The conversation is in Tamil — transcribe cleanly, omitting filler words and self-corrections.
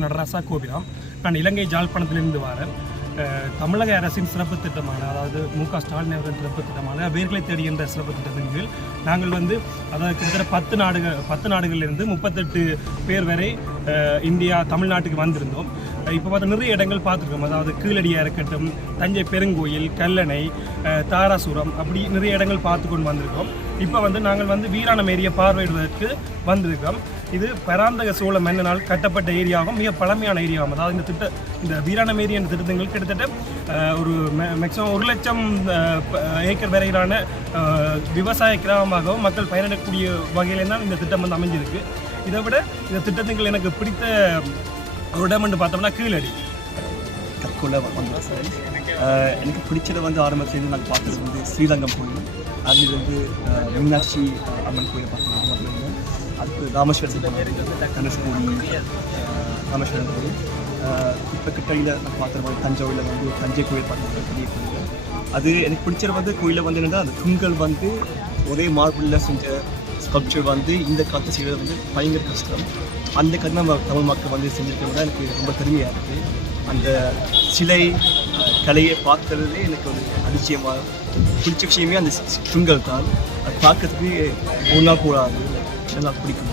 டாக்டர் நடராசா கோபிராம். நான் இலங்கை ஜாழ்ப்பாணத்திலிருந்து வரேன். தமிழக அரசின் சிறப்பு திட்டமான, அதாவது மு.க. ஸ்டாலின் அவர்களின் சிறப்பு திட்டமான வேர்களை தேடி என்ற சிறப்பு திட்டத்தின் கீழ் நாங்கள் அதாவது கிட்டத்தட்ட 10 நாடுகளிலிருந்து 38 பேர் வரை இந்தியா தமிழ்நாட்டுக்கு வந்திருந்தோம். இப்போ பார்த்தா நிறைய இடங்கள் பார்த்துருக்கோம். அதாவது கீழடியாக இருக்கட்டும், தஞ்சை பெருங்கோயில், கல்லணை, தாராசுரம், அப்படி நிறைய இடங்கள் பார்த்து கொண்டு வந்திருக்கோம். இப்போ நாங்கள் வீராணம் ஏரியா பார்வையிடுவதற்கு வந்திருக்கோம். இது பராந்தக சோழ மன்னனால் கட்டப்பட்ட ஏரியாவும் மிக பழமையான ஏரியாவும். அதாவது இந்த வீராணம் ஏரியா என்ற திட்டங்கள் கிட்டத்தட்ட ஒரு மேக்ஸிமம் 1 லட்சம் ஏக்கர் வரையிலான விவசாய கிராமமாகவும் மக்கள் பயனிடக்கூடிய வகையில் தான் இந்த திட்டம் அமைஞ்சிருக்கு. இதை விட இந்த திட்டத்துக்கு எனக்கு பிடித்த ஒரு இடம் என்று பார்த்தோம்னா கீழடி. கற்கொள்ள வந்தோம் சார். எனக்கு பிடிச்சதை ஆரம்பத்துலேருந்து நாங்கள் பார்த்தது ஸ்ரீரங்கம் கோயில், அதுலேருந்து மீனாட்சி அம்மன் கோயில் பார்த்தோம். அடுத்து ராமேஸ்வரம், தனுஷ்கோடி, ராமேஸ்வரம் கோயில். இப்போ கிட்டையில் நான் பார்க்குற தஞ்சாவூரில் தஞ்சை கோயில் பார்த்தோம், பெரிய கோயில். அது எனக்கு பிடிச்சது கோயிலில் என்னென்னா அந்த தூண்கள் ஒரே மார்பிளில் செஞ்ச ஸ்கல்ப்சர் இந்த காலத்தை செய்கிறது பயங்கர கஷ்டம். அந்த கதை நம்ம தமிழ் மக்கள் செஞ்சுருக்கிறத எனக்கு ரொம்ப பெருமையாக இருக்குது. அந்த சிலை கலையை பார்க்கறதே எனக்கு அதிசயமாக பிடிச்ச விஷயமே அந்த தூண்கள் தான். அது பார்க்கறதுக்கு ஒரு நாள் கூடாது, நல்லா பிடிக்கும்.